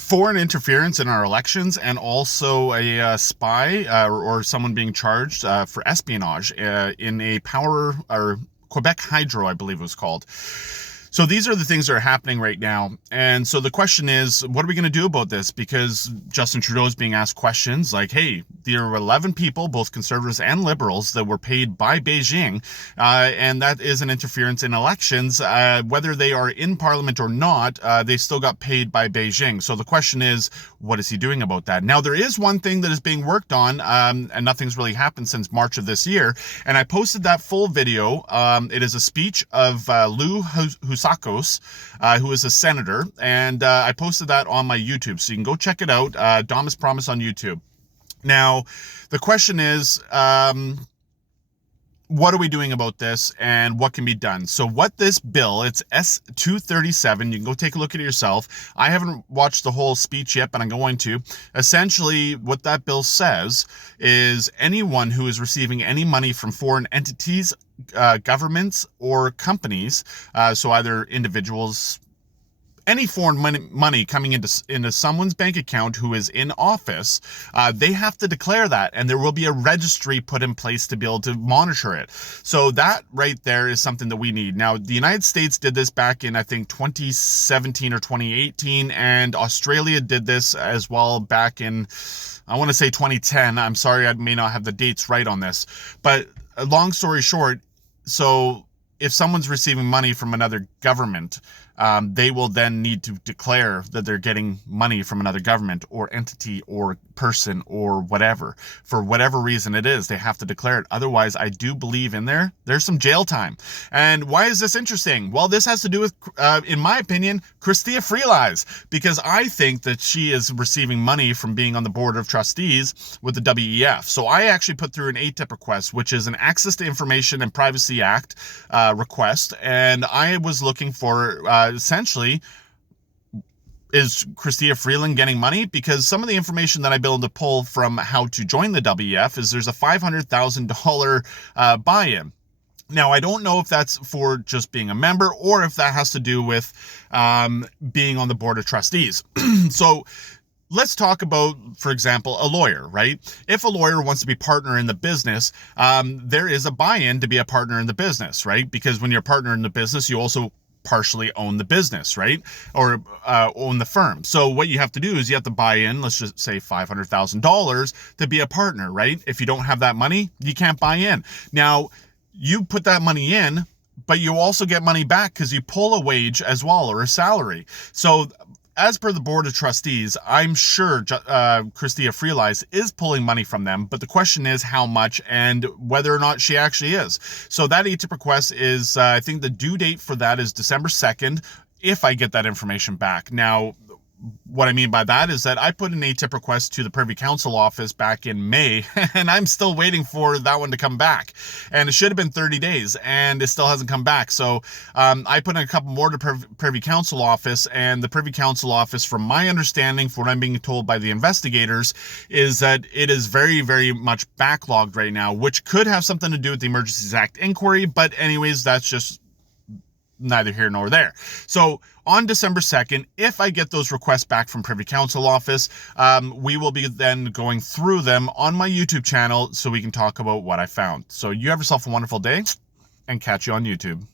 foreign interference in our elections, and also a spy or someone being charged for espionage in a power or Quebec Hydro, I believe it was called. So these are the things that are happening right now. And so the question is, what are we going to do about this? Because Justin Trudeau is being asked questions like, hey, there are 11 people, both conservatives and liberals, that were paid by Beijing, and that is an interference in elections. Whether they are in parliament or not, they still got paid by Beijing. So the question is, what is he doing about that? Now, there is one thing that is being worked on, and nothing's really happened since March of this year, and I posted that full video. It is a speech of Lou Housakos, who is a senator, and I posted that on my YouTube, so you can go check it out. Damas Promise on YouTube. Now, the question is, what are we doing about this, and what can be done? So what this bill, it's S237, you can go take a look at it yourself. I haven't watched the whole speech yet, but I'm going to. Essentially, what that bill says is anyone who is receiving any money from foreign entities, governments, or companies, so either individuals, any foreign money coming into someone's bank account who is in office, they have to declare that, and there will be a registry put in place to be able to monitor it. So that right there is something that we need. Now, the United States did this back in, I think, 2017 or 2018, and Australia did this as well back in, I want to say 2010. I'm sorry, I may not have the dates right on this. But long story short, so if someone's receiving money from another government, they will then need to declare that they're getting money from another government or entity or person or whatever. For whatever reason it is, they have to declare it. Otherwise, I do believe there's some jail time. And why is this interesting? Well, this has to do with, in my opinion, Chrystia Freeland, because I think that she is receiving money from being on the board of trustees with the WEF. So I actually put through an ATIP request, which is an Access to Information and Privacy Act request. And I was looking for essentially, is Chrystia Freeland getting money? Because some of the information that I've been able to pull from how to join the WEF is there's a $500,000 buy-in. Now, I don't know if that's for just being a member or if that has to do with being on the board of trustees. So let's talk about, for example, a lawyer, right? If a lawyer wants to be partner in the business, there is a buy-in to be a partner in the business, right? Because when you're a partner in the business, you also partially own the business, right? Or own the firm. So what you have to do is you have to buy in, let's just say $500,000 to be a partner, right? If you don't have that money, you can't buy in. Now, you put that money in, but you also get money back because you pull a wage as well, or a salary. So as per the board of trustees, I'm sure Chrystia Freeland is pulling money from them, but the question is how much and whether or not she actually is. So that ATIP request is, I think the due date for that is December 2nd, if I get that information back. Now, what I mean by that is that I put an ATIP request to the Privy Council office back in May, and I'm still waiting for that one to come back. And it should have been 30 days, and it still hasn't come back. So I put in a couple more to Privy Council office, and the Privy Council office, from my understanding, for what I'm being told by the investigators, is that it is very, very much backlogged right now, which could have something to do with the Emergencies Act inquiry. But anyways, that's just neither here nor there. So on December 2nd, if I get those requests back from Privy Council office, we will be then going through them on my YouTube channel so we can talk about what I found. So you have yourself a wonderful day, and catch you on YouTube.